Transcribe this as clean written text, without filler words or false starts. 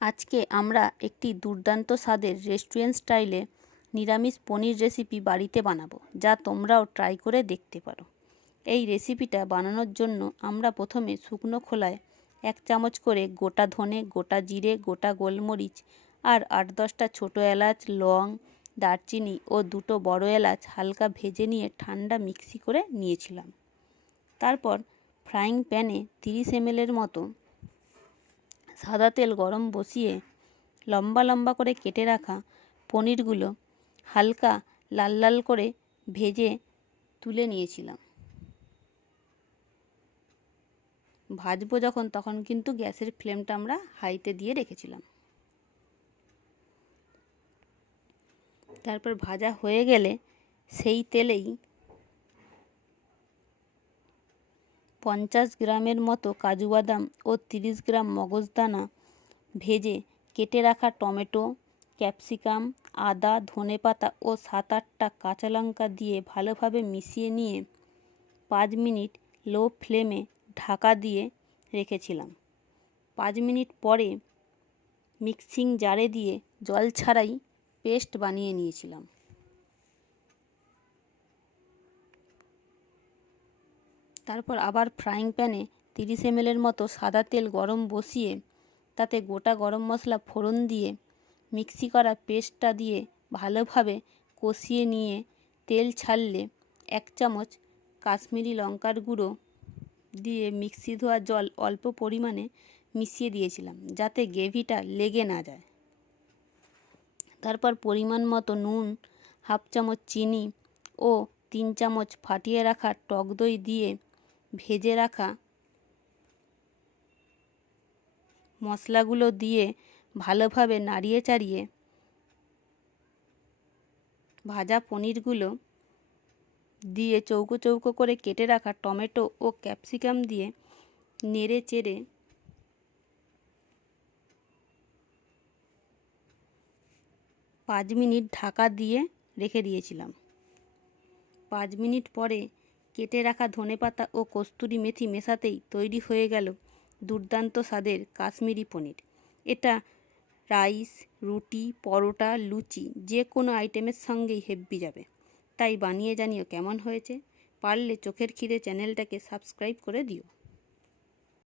আজকে আমরা একটি দুর্দান্ত স্বাদের রেস্টুরেন্ট স্টাইলে নিরামিষ পনির রেসিপি বাড়িতে বানাবো, যা তোমরাও ট্রাই করে দেখতে পারো। এই রেসিপিটা বানানোর জন্য আমরা প্রথমে শুকনো খোলায় 1 চামচ করে গোটা ধনে, গোটা জিরে, গোটা গোলমরিচ আর 8-10টা ছোটো এলাচ, লং, দারচিনি ও 2টো বড় এলাচ হালকা ভেজে নিয়ে ঠান্ডা মিক্সি করে নিয়েছিলাম। তারপর ফ্রাইং প্যানে 30 ml মতো সাদা তেল গরম বসিয়ে লম্বা লম্বা করে কেটে রাখা পনিরগুলো হালকা লাল লাল করে ভেজে তুলে নিয়েছিলাম। ভাজবো যখন, তখন কিন্তু গ্যাসের ফ্লেমটা আমরা হাইতে দিয়ে রেখেছিলাম। তারপর ভাজা হয়ে গেলে সেই তেলেই 50 গ্রামের মতো কাজু বাদাম ও 30 গ্রাম মগজদানা ভেজে কেটে রাখা টমেটো, ক্যাপসিকাম, আদা, ধনেপাতা ও 7-8টা কাঁচা লঙ্কা দিয়ে ভালোভাবে মিশিয়ে নিয়ে 5 মিনিট লো ফ্লেমে ঢাকা দিয়ে রেখেছিলাম। 5 মিনিট পরে মিক্সিং জারে দিয়ে জল ছাড়াই পেস্ট বানিয়ে নিয়েছিলাম। তারপর আবার ফ্রাইং প্যানে 30 ml মতো সাদা তেল গরম বসিয়ে তাতে গোটা গরম মশলা ফোড়ন দিয়ে মিক্সি করা পেস্টটা দিয়ে ভালোভাবে কষিয়ে নিয়ে তেল ছাড়লে 1 চামচ কাশ্মীরি লঙ্কার গুঁড়ো দিয়ে মিক্সি ধোয়া জল অল্প পরিমাণে মিশিয়ে দিয়েছিলাম, যাতে গ্রেভিটা লেগে না যায়। তারপর পরিমাণ মতো নুন, 1/2 চামচ চিনি ও 3 চামচ ফাটিয়ে রাখা টক দই দিয়ে ভেজে রাখা মশলাগুলো দিয়ে ভালোভাবে নাড়িয়ে চাড়িয়ে ভাজা পনিরগুলো দিয়ে চৌকো চৌকো করে কেটে রাখা টমেটো ও ক্যাপসিকাম দিয়ে নেড়ে চেড়ে 5 মিনিট ঢাকা দিয়ে রেখে দিয়েছিলাম। 5 মিনিট পরে কেটে রাখা ধনেপাতা ও কস্তুরি মেথি মেশাতেই তৈরি হয়ে গেল দুর্দান্ত স্বাদের কাশ্মীরি পনির। এটা রাইস, রুটি, পরোটা, লুচি যে কোনো আইটেমের সঙ্গেই হেব্বি যাবে। তাই বানিয়ে জানিও কেমন হয়েছে। পারলে চোখের খিদে চ্যানেলটাকে সাবস্ক্রাইব করে দিও।